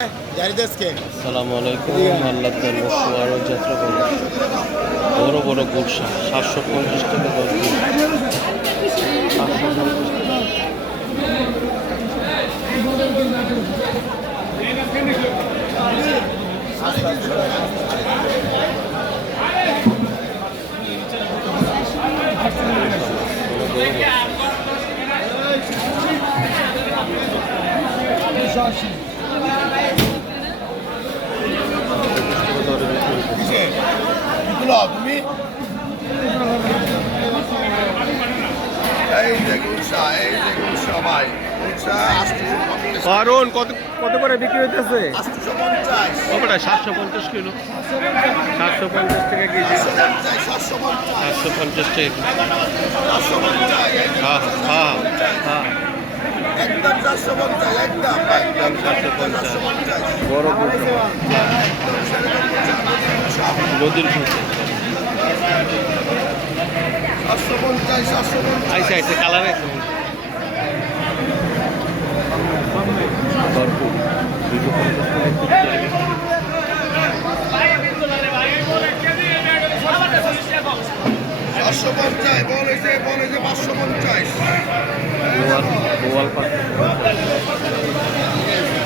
আসসালামু আলাইকুম। আল্লাহ তাআলা যাত্রা করে বড় বড় গুরসা 750 টাকা দর দিয়ে 750 তুমি এই যে গুলশা ভাই গুলশা কারণ কত কত করে বিক্রি হইতেছে? 850 কতটা? 750 কিলো, 750 টাকা কেজি, 750 টাকা। হ্যাঁ হ্যাঁ হ্যাঁ, একদম 450 একদম ভাই একদম 750 বড় গুরসা নদীর ঘুরছে। 750 আইসে আইসে কালার আছে ভরপুর 250 টাকা বলেছে 550 গোয়াল পাতা